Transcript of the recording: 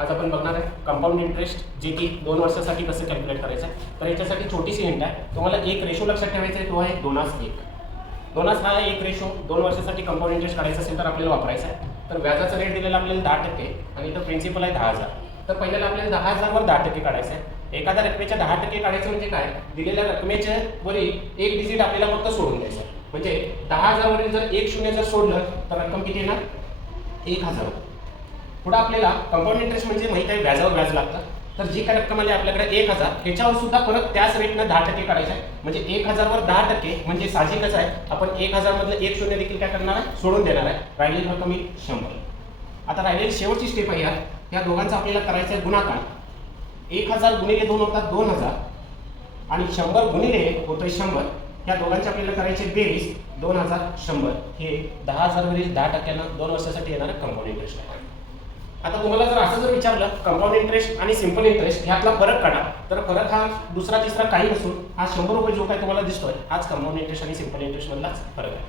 आज आपण बघणार आहे कंपाऊंड इंटरेस्ट जे की दोन वर्षासाठी कसं कॅल्क्युलेट करायचं आहे. तर याच्यासाठी छोटीशी हिंट आहे. तुम्हाला एक रेशो लक्षात ठेवायचा आहे तो आहे दोनास एक. दोनास हा एक रेशो दोन वर्षासाठी कंपाऊंड इंटरेस्ट काढायचा असेल तर आपल्याला वापरायचा आहे. तर व्याजाचा रेट दिलेला आपल्याला दहा टक्के आणि इथं प्रिन्सिपल आहे दहा हजार. तर पहिल्याला आपल्याला दहा हजारवर दहा टक्के काढायचं आहे. एखाद्या रकमेच्या दहा टक्के काढायचं म्हणजे काय? दिलेल्या रकमेच्या वरी एक डिजिट आपल्याला फक्त सोडून द्यायचं आहे. म्हणजे दहा हजारवरील जर एक शून्य जर सोडलं तर रक्कम किती येणार? एक हजार. पुढे आपल्याला कंपाऊंड इंटरेस्ट म्हणजे माहिती आहे व्याजावर व्याज लागतं. तर जी काय रक्कम आली आपल्याकडे एक हजार ह्याच्यावर सुद्धा परत त्याच रेटनं दहा टक्के काढायचं आहे. म्हणजे एक हजारवर दहा टक्के म्हणजे साहजिकच आहे. आपण एक हजार मधलं एक शून्य देखील काय करणार आहे? सोडून देणार आहे. राहिलेली रक्कम ही शंभर. आता राहिलेली शेवटची स्टेप आहे यार. या दोघांचा आपल्याला करायचं आहे गुणाकार. एक हजार गुणिले दोन होतात दोन हजार. आणि शंभर गुणिले होतोय शंभर. या दोघांचे आपल्याला करायचे बेरीज. दोन हजार शंभर. हे दहा हजारवरील दहा टक्क्यानं दोन वर्षासाठी येणारं कंपाऊंड इंटरेस्ट आहे. आता तुम्हाला जर असं जर विचारलं कंपाऊंड इंटरेस्ट आणि सिंपल इंटरेस्ट ह्यातला फरक काढा तर फरक हा दुसरा तिसरा काही नसून हा शंभर रुपये जो काय तुम्हाला दिसतोय हाच कंपाऊंड इंटरेस्ट आणि सिंपल इंटरेस्ट मधलाच फरक आहे.